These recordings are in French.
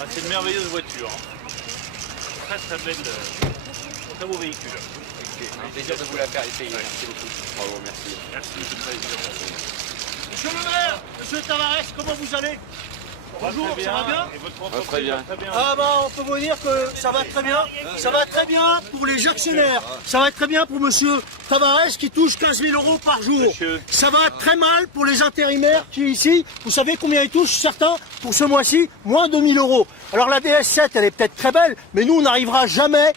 Ah, c'est une merveilleuse voiture. Très très belle, très beau véhicule. Un plaisir de vous la faire essayer. Merci beaucoup. Bravo, merci. Merci, monsieur le président. Monsieur le maire, monsieur Tavares, comment vous allez? Bonjour, ça va bien? Et votre entreprise va très bien. Ah bah on peut vous dire que ça va très bien. Ça va très bien pour les actionnaires. Ça va très bien pour monsieur Tavares qui touche 15 000 € par jour. Monsieur. Ça va très mal pour les intérimaires qui ici, vous savez combien ils touchent certains pour ce mois-ci? Moins de 1000 €. Alors la DS7 elle est peut-être très belle, mais nous on n'arrivera jamais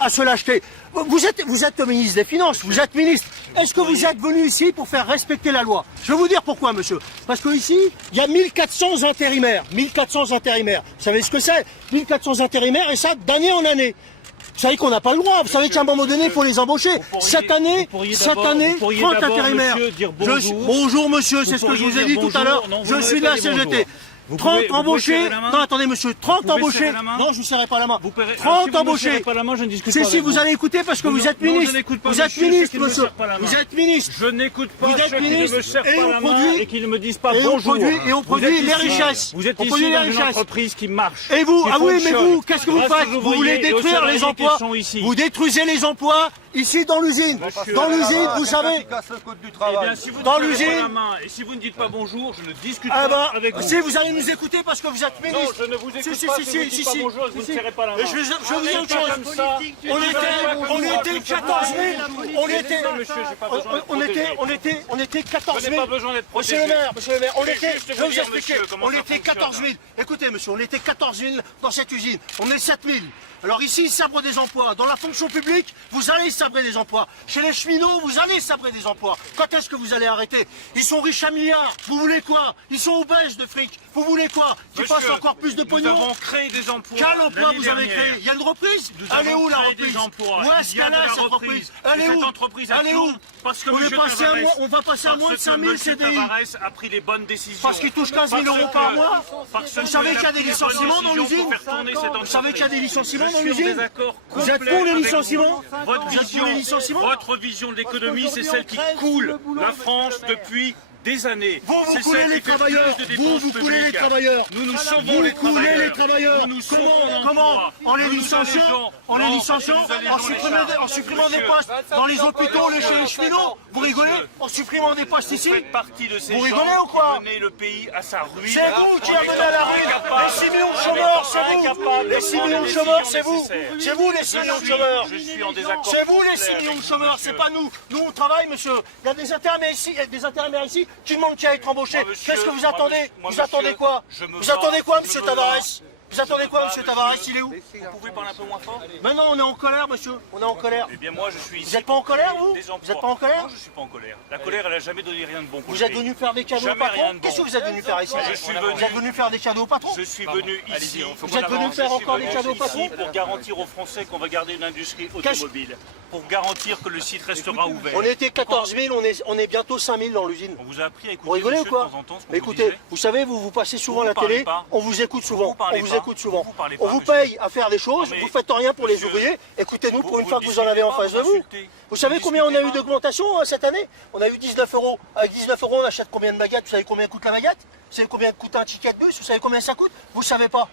à se l'acheter. Vous êtes ministre des Finances, vous êtes ministre. Est-ce que vous êtes venu ici pour faire respecter la loi? Je vais vous dire pourquoi, monsieur. Parce que ici, il y a 1400 intérimaires. 1400 intérimaires. Vous savez ce que c'est? 1400 intérimaires et ça d'année en année. Vous savez qu'on n'a pas le droit. Vous savez qu'à un moment donné, il faut les embaucher. Cette année, 30 intérimaires. Bonjour, monsieur, c'est ce que je vous ai dit tout à l'heure. Je suis de la CGT. 30 embauchés. Non, attendez, monsieur, 30 embauchés. Non, je ne serrerai pas la main. 30 embauchés. Si, vous allez écouter parce que vous êtes ministre. Vous êtes ministre, monsieur. Vous êtes ministre. Je n'écoute pas Vous êtes ceux qui ne ministre me serrent et pas on la main produit- et qui ne me disent pas Et on bonjour. produit les richesses. Vous êtes On produit ici les dans une richesses. entreprise qui marche. Et vous, qui ah oui, mais fonctionne, vous, qu'est-ce que vous grâce faites? aux Vous voulez ouvriers et aux détruire les salariés qui emplois. sont ici. Vous détruisez les emplois ici dans l'usine. Monsieur, Dans l'usine, vous savez. Eh bien, si vous ne Dans serrez pas l'usine. la main et si vous ne dites pas bonjour, je ne discute Ah pas bah, avec vous. si vous allez nous écouter parce que vous êtes Non, ministre. je ne vous écoute Si, pas si, si vous ne si, dites pas si, bonjour et que vous ne si. serrez pas la main. Et je vous dis autre chose. Comme ça, On était 14 000. On était. Monsieur, j'ai pas besoin d'être protégé. On était 14 Je 000. n'ai pas besoin d'être Monsieur protégé. le maire, on Je vais était, juste je vous vais vous dire, expliquer, monsieur, comment on ça était 14 000. Écoutez, monsieur, on était 14 000 dans cette usine. On est 7 000. Alors ici, ils sabrent des emplois. Dans la fonction publique, vous allez sabrer des emplois. Chez les cheminots, vous allez sabrer des emplois. Quand est-ce que vous allez arrêter? Ils sont riches à milliards. Vous voulez quoi? Ils sont obèses de fric. Vous voulez quoi? Qu'ils Monsieur, fassent encore plus de Nous pognon? avons créé des emplois. Quel emploi l'année vous avez dernière. créé? Il y a une reprise? Nous Elle est avons où la créé reprise? des emplois. Où est-ce Il y a qu'elle de est la cette reprise? reprise. Elle est Cette où? entreprise a Elle est tout où? parce que On est monsieur passé à Tavares- moins, on va passer à moins de parce que 5 000 monsieur CDI. Tavares a pris les bonnes décisions. Parce qu'il touche 15 000 Parce € par que- mois. parce que Vous savez qu'il y a des il pris les bonnes licenciements dans décisions l'usine? pour faire tourner cette Vous savez qu'il y a des entreprise. licenciements dans Je suis en l'usine? désaccord Vous êtes complet pour les avec licenciements? vous. Votre Vous êtes pour les licenciements? votre vision de l'économie, c'est celle qui coule la France depuis des années. Vous C'est coulez celle les qui fait travailleurs. plus de Vous dépenses coulez les publiques. travailleurs. Nous sauvons Vous les coulez travailleurs. les travailleurs. Nous sauvons Comment? l'emploi. En les Nous licenciant? allégeons- En les Non, licenciant? nous allégeons En supprimant des Monsieur. postes dans les hôpitaux, chez les cheminots? Vous rigolez? En supprimant des postes ici? Vous faites partie de ces Vous gens rigolez ou quoi? qui menez le pays à sa ruine. C'est vous qui avez à la ruine. Les 6 millions de chômeurs, c'est vous. Les 6 millions de chômeurs, c'est vous. C'est vous les 6 millions de chômeurs. Je suis en désaccord. C'est vous les complet 6 millions de avec chômeurs, monsieur. c'est pas nous. Nous on travaille, monsieur. Il y a des intérimaires ici qui demandent qui à être embauchés. Moi, monsieur, Qu'est-ce que vous moi, attendez? moi, Vous attendez monsieur, quoi? je me Vous bats, attendez quoi, je monsieur me Tavares? bats. Vous attendez quoi, monsieur Tavares? Il est où? Vous pouvez parler un peu moins fort? Maintenant on est en colère, monsieur. On est en colère. Eh bien moi je suis ici. Vous n'êtes pas en colère, vous? Des emplois. Vous n'êtes pas en colère? Non, je suis pas en colère. La colère, elle a jamais donné rien de bon pour Vous le êtes pays. venu faire des cadeaux au Jamais rien patron? de bon. Qu'est-ce que vous êtes venu faire ici? Je suis venu- Vous êtes venu faire des cadeaux au patron? Je suis venu ici. Vous êtes venu faire encore des cadeaux au patron? Pour garantir aux Français qu'on va garder une industrie automobile. Pour garantir que le site restera ouvert. On était 14 000, on est bientôt 5 000 dans l'usine. On vous a appris à Vous écouter rigolez ou monsieur, de quoi? temps en temps ce qu'on Mais vous écoutez, disait. vous savez, vous passez souvent à la parlez télé, pas. on vous écoute souvent. Vous parlez On vous pas. écoute souvent. Vous parlez On pas, vous monsieur. paye à faire des choses, Non, mais vous faites rien pour les monsieur, ouvriers. Écoutez-nous pour vous- une fois vous que vous en avez en face discutez de pas, vous. vous insultez. Vous savez Vous combien on a discutez eu pas. d'augmentation cette année? On a eu 19 €. Avec 19 € on achète combien de baguettes? Vous savez combien coûte la baguette? Vous savez combien coûte un ticket de bus? Vous savez combien ça coûte? Vous savez pas.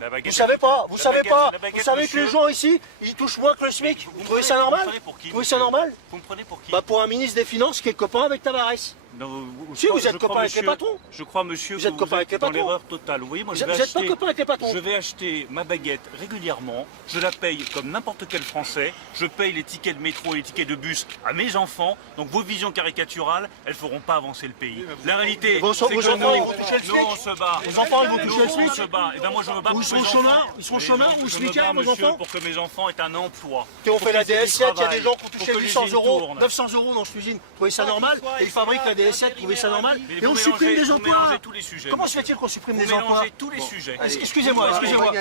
La baguette- Vous savez pas, vous la savez baguette- pas. la baguette, Vous savez que les monsieur. gens ici, ils touchent moins que le SMIC. Vous trouvez ça Vous normal? prenez pour qui, Vous trouvez ça monsieur normal? Vous me prenez pour qui? Bah pour un ministre des Finances qui est copain avec Tavares. Non, Si, vous êtes je copain crois, avec les monsieur- patrons. Je crois, monsieur, Vous que êtes copain avec les dans patrons. l'erreur totale. Vous voyez, moi, Vous je vais êtes pas acheter... copain avec les patrons. Je vais acheter ma baguette régulièrement, je la paye comme n'importe quel Français, je paye les tickets de métro et les tickets de bus à mes enfants, donc vos visions caricaturales, elles ne feront pas avancer le pays. La réalité, Vos c'est que enfants, nous, ils vont toucher le nous, SMIC. on se bat. Vos enfants, ils vont toucher le Nous, SMIC. on se bat. Et ben moi, je me bats Ou pour ils seront mes chômeurs, enfants. ils seront Mais chômeurs non, ou je me smicards, bats, vos monsieur, enfants. pour que mes enfants aient un emploi. Et on Pour fait la qu'ils aient du DS7, il y a des travail, gens qui ont pour touché que 800 l'usine €, tourne. 900 € dans cette usine. Vous trouvez ça normal? Et ils fabriquent la DS7, vous trouvez ça normal? Mais Et on vous supprime mélangez- des vous emplois. mélangez tous les sujets. Comment se fait-il qu'on supprime Vous des emplois? mélangez tous les sujets. Excusez-moi, excusez-moi.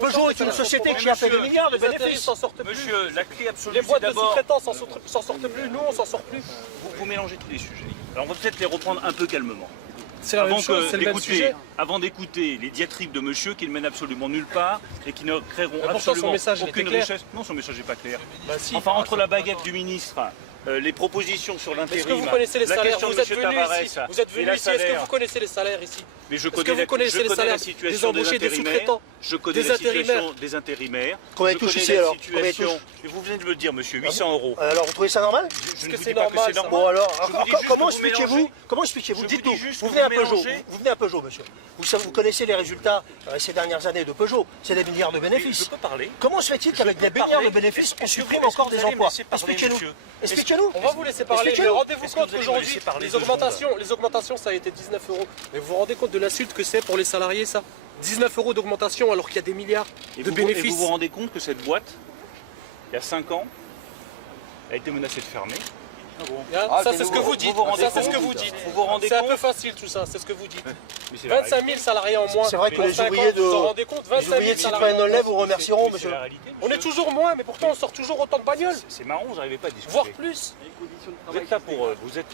Peugeot est une société qui a fait des milliards de bénéfices. Monsieur, la clé absolue, Les c'est boîtes de d'abord... sous-traitants s'en sortent plus, nous on s'en sort plus. Vous mélangez tous les sujets. Alors on va peut-être les reprendre un peu calmement. C'est la même chose, c'est le même sujet. Avant d'écouter les diatribes de monsieur qui ne mènent absolument nulle part et qui ne créeront pourtant, son absolument message, il aucune était clair. richesse. Non, son message n'est pas clair. Bah si. Enfin, entre la baguette du ministre, les propositions sur Est-ce l'intérim, que vous connaissez les la salaires? question Vous de êtes M. venu Tavares ici. Vous êtes et venu la ici. Est-ce que salaire. vous connaissez les salaires ici? Mais je Est-ce connais, que vous connaissez les la salaires situation des embauchés, des intérimaires. sous-traitants, Je connais des la situation intérimaires? des intérimaires. Combien Je touche connais ici, la alors? Combien situation. touche? Mais vous venez de me le dire, monsieur, 800 euros. Alors vous trouvez ça normal? Je ne que vous c'est dis pas que normal, c'est ça? normal. Bon alors, Je vous dis juste comment que vous expliquez-vous? mélangez. Comment expliquez-vous? Je vous Dites-nous. dis juste Vous que venez à vous Peugeot. mélangez. Vous venez à Peugeot, monsieur. Vous connaissez les résultats ces dernières années de Peugeot. C'est des milliards de Mais bénéfices. je peux parler. Comment se fait-il qu'avec des milliards de bénéfices, on supprime encore des emplois? Expliquez-nous. Expliquez-nous. On va vous laisser parler, mais Expliquez-nous. rendez-vous Est-ce que compte vous allez me qu'aujourd'hui, laisser parler les 2 augmentations, ça a été 19 euros. Mais vous vous rendez compte de l'insulte que c'est pour les salariés, ça? 19 euros d'augmentation alors qu'il y a des milliards Et de vous bénéfices. vous rendez compte que cette boîte, il y a 5 ans, a été menacée de fermer. Ça, c'est ce que vous dites. vous rendez Ça, c'est ce compte que vous dites. Vous vous rendez C'est un compte peu facile tout ça, c'est ce que vous dites. Mais c'est la 25 000 réalité. salariés en moins. C'est vrai que pour les 5 ans, ouvriers vous vous en rendez compte? les 25 ouvriers 000 de salariés. Citroën Nollet vous remercieront, Mais c'est monsieur. la réalité, On est monsieur. toujours moins, mais pourtant on sort toujours autant de bagnoles, C'est marrant, vous n'arrivez pas à discuter. voire plus. Vous êtes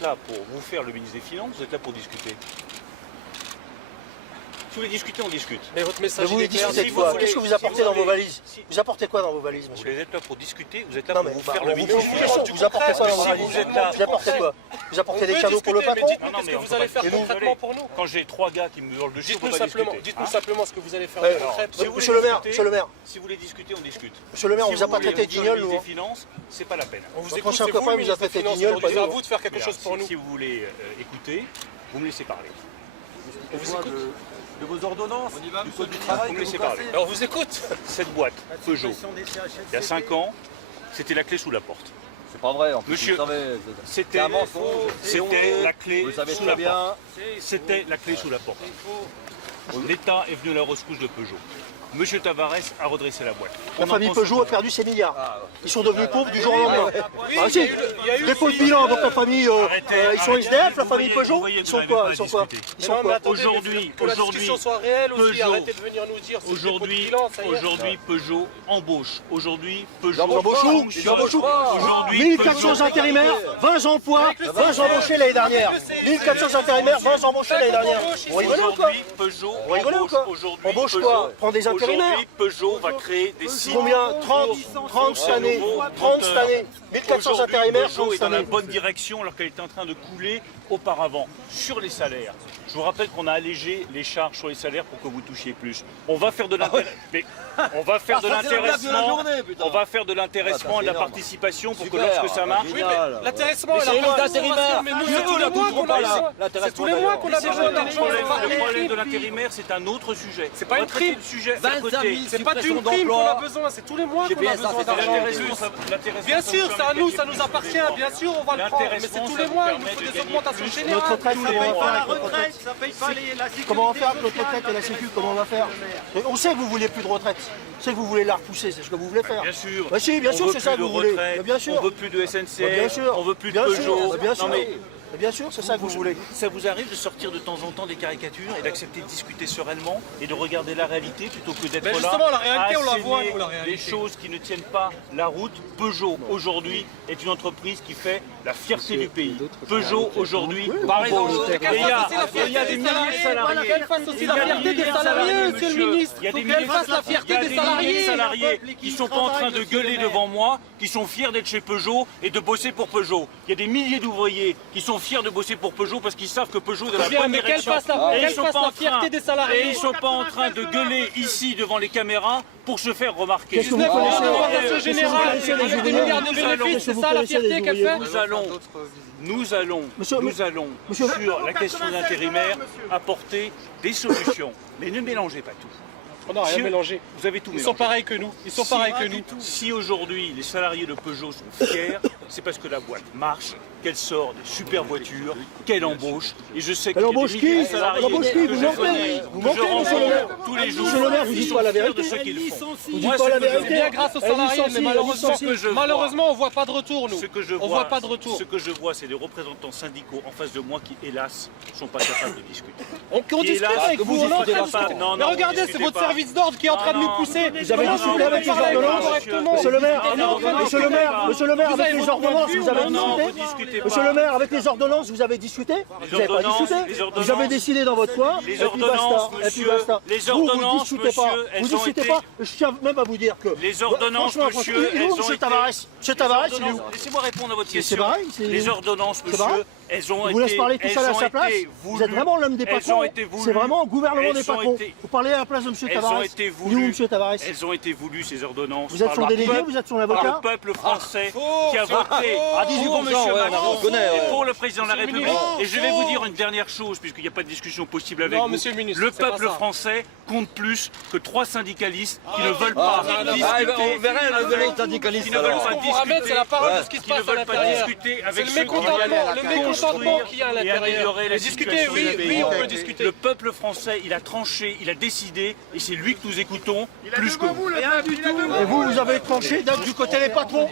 là pour vous faire le ministre des Finances, vous êtes là pour discuter. Si vous voulez discuter, on discute. Mais votre Mais message vous il les est clair. discutez de si quoi? vous voulez- Qu'est-ce que vous si apportez vous dans vos voulez- valises? Vous apportez quoi dans vos valises, Vous monsieur? êtes là pour discuter, vous êtes là Non pour mais vous bah, faire on le vous ministre pose des une question. Finances. Vous apportez quoi dans vos Si valises? vous êtes là- Vous apportez quoi? Vous apportez des On peut cadeaux pour le discuter, mais patron? dites-nous Non, qu'est-ce mais que on vous peut allez pas- faire et nous, concrètement pour nous. Quand j'ai 3 gars qui me hurlent dessus, on Dites-nous peut pas simplement, discuter. dites-nous Hein? simplement ce que vous allez faire Ouais. de concret. Si vous Monsieur voulez le maire, discuter- monsieur le maire. Si vous voulez discuter, on discute. Monsieur le maire, on Si vous a vous pas voulez traité de dire le guignol, ministre nous. des Finances, c'est pas la peine. On vous Votre écoute, ancien c'est copain vous, le vous a ministre des traité de Finances. guignol, Aujourd'hui, pas c'est à nous. vous de faire quelque chose pour nous. Si vous voulez écouter, vous me laissez parler. On vous écoute. De vos ordonnances, du code du Vous travail, me que laissez vous parler. cassez. Alors on vous écoute. Cette boîte, Peugeot, il y a 5 ans, c'était la clé sous la porte. C'est pas vrai, en plus, Monsieur, vous le savez. C'était C'est un mensonge. c'était la clé Vous le savez sous très la bien. porte. C'était la clé sous la porte. L'État est venu à la rescousse de Peugeot. Monsieur Tavares a redressé la boîte. La On en famille pense Peugeot a quoi? perdu ses milliards. Ils sont devenus pauvres du jour au lendemain. Oui, Ah si, il y a eu dépôt de bilan, donc la famille, ils sont arrêtez. SDF, la Vous famille voyez- Peugeot, vous voyez ils que sont vous n'avez quoi? pas Ils sont quoi? discuté. Ils sont Non, mais quoi? attendez, Aujourd'hui- que la aujourd'hui, discussion soit réelle aussi, Peugeot- arrêtez de venir nous dire. Aujourd'hui, Peugeot embauche. Aujourd'hui, Peugeot Ils embauchent où? fonctionne. Ils embauchent où? Aujourd'hui, 1400 Peugeot- intérimaires, 20 emplois, 20 embauchés l'année dernière. 1400 intérimaires, 20 embauchés l'année dernière. Vous rigolez ou quoi? Aujourd'hui, Peugeot Vous rigolez ou embauche. quoi? Aujourd'hui, Embauche Peugeot- quoi? Prends des intérimaires. Aujourd'hui, Peugeot va créer des sites. Combien? 30 cette année. 30 cette année. 1400 Aujourd'hui, intérimaires, 30 Peugeot est cette dans la année. bonne direction alors qu'elle était en train de couler auparavant. Sur les salaires, je vous rappelle qu'on a allégé les charges sur les salaires pour que vous touchiez plus. On va faire de on va faire de ça, c'est la blague de la l'intéressement, journée, putain. on va faire de l'intéressement et de la énorme. participation pour que Super, lorsque ça marche, Oui, mais génial. l'intéressement Mais et c'est la énorme. participation, mais nous, c'est tous les mois qu'on a besoin. C'est tous les mois qu'on a besoin le d'argent. problème de l'intérimaire, c'est un autre sujet. C'est pas On une va traiter prime. le sujet à 25 côté. 000. C'est pas d'une prime qu'on a besoin, c'est tous les mois qu'on a GPS, ça, besoin c'est d'argent. L'intéressement, Bien sûr, c'est à nous, ça nous appartient, bien sûr, on va le prendre, mais c'est tous les mois, il nous faut des augmentations Notre générales. retraite, comment on va faire avec notre retraite? Comment on va faire avec notre retraite et la sécu? Comment on va faire? On sait que vous voulez plus de retraite. On sait que vous voulez la repousser, c'est ce que vous voulez faire. Bien sûr. Bah si, bien On sûr, veut c'est ça plus que de vous voulez. retraite, Bah bien sûr. On veut plus de SNCF, Bah bien sûr. on veut plus de Bien sûr, Peugeot. bah bien sûr. Non, mais Bien sûr, c'est ça que vous voulez. ça vous arrive de sortir de temps en temps des caricatures et d'accepter de discuter sereinement et de regarder la réalité plutôt que d'être Mais là justement, la réalité, à on la voit, asséner nous, la réalité. des choses qui ne tiennent pas la route. Peugeot, aujourd'hui, est une entreprise qui fait la fierté du pays. Peugeot, aujourd'hui, embauche. Et il y a des milliers de salariés. Qu'elle fasse aussi la fierté des salariés, monsieur le ministre. Il y a des Faut qu'elle milliers fasse la fierté des de salariés. salariés qui sont pas en train de gueuler devant moi, qui sont fiers d'être chez Peugeot et de bosser pour Peugeot. Il y a des milliers d'ouvriers qui sont fiers de bosser pour Peugeot parce qu'ils savent que Peugeot est dans la Bien, bonne mais qu'elle direction. fasse la- Et qu'elle ils sont fasse pas la en fierté train- des salariés. Et ils sont pas en train de gueuler ici devant les caméras pour se faire remarquer. Qu'est-ce que vous 19 euros connaissez d'augmentation générale, Qu'est-ce que vous avec des connaissez milliards de les ouvriers bénéfices, c'est Vous ça la connaissez les fierté qu'elle ouvriers fait. Nous allons, Monsieur- sur la question d'intérimaire, apporter des solutions. Mais ne mélangez pas tout. On n'a rien Si- mélangé. Vous avez tout Ils mélangé. sont pareils que nous. Ils sont pareils que nous. Si aujourd'hui les salariés de Peugeot sont fiers, c'est parce que la boîte marche, qu'elle sort des super voitures, qu'elle embauche. Et je sais qu'il y a des embauche milliers de qui salariés Elle embauche qui que Vous je mentez. connais, Vous que mentez, je monsieur le maire. rencontre tous les jours. Monsieur le maire, vous Ils dites sont pas la fiers vérité. de ce qu'ils font. Vous dites Moi, pas ce la que je vérité. C'est bien grâce aux Elle salariés, licencie, mais elle malheureusement, licencie. malheureusement, on voit pas de retour, nous. Ce que je On voit pas de retour. Ce que je vois, c'est des représentants syndicaux en face de moi qui, hélas, ne sont pas capables de discuter. On discute hélas, avec vous, on est en train de discutez pas. discuter. Non, Mais non, regardez, c'est discutez votre pas. service d'ordre qui est en train de nous pousser. Vous avez discuté avec les ordonnances Monsieur le maire, monsieur le maire, avec les ordonnances, vous avez discuté Monsieur le maire, avec les ordonnances, vous avez discuté Vous n'avez pas discuté Vous avez décidé dans votre coin, et puis basta. Et puis basta. les ordonnances, Vous discutez pas. monsieur, elles Vous ont discutez été- pas. Je tiens même à vous dire que... Les ordonnances, Franchement, monsieur, il est elles où, ont monsieur été- Tavares Monsieur Tavares, il est où Laissez-moi répondre à votre C'est question. pareil, c'est- Les ordonnances, C'est monsieur, pareil elles ont Je vous laisse parler tout seul à sa place. Vous êtes vraiment l'homme des patrons. C'est vraiment le gouvernement des patrons. Vous parlez à la place de M. Tavares. Il est où M. Tavares? Elles ont été voulues, ces ordonnances. Vous êtes son délégué, vous êtes son avocat? Par le peuple français qui a voté pour M. Macron et pour le président de la République. Et je vais vous dire une dernière chose, puisqu'il n'y a pas de discussion possible avec vous. Monsieur le ministre, le c'est pas peuple ça. français compte plus que 3 syndicalistes qui ne veulent pas discuter. On verra le syndicaliste. Qui ne veulent pas Vous ramène, c'est la parole de ce qui se qui ne passe à veulent pas l'intérieur. discuter C'est avec le ceux qui mécontentement, veulent construire qu'il y a à et l'intérieur. améliorer la Mais discuter, situation oui, du pays. oui, on peut discuter. Le peuple français, il a tranché, il a décidé, et c'est lui que nous écoutons plus que vous. Et vous, vous avez tranché d'être du côté des patrons.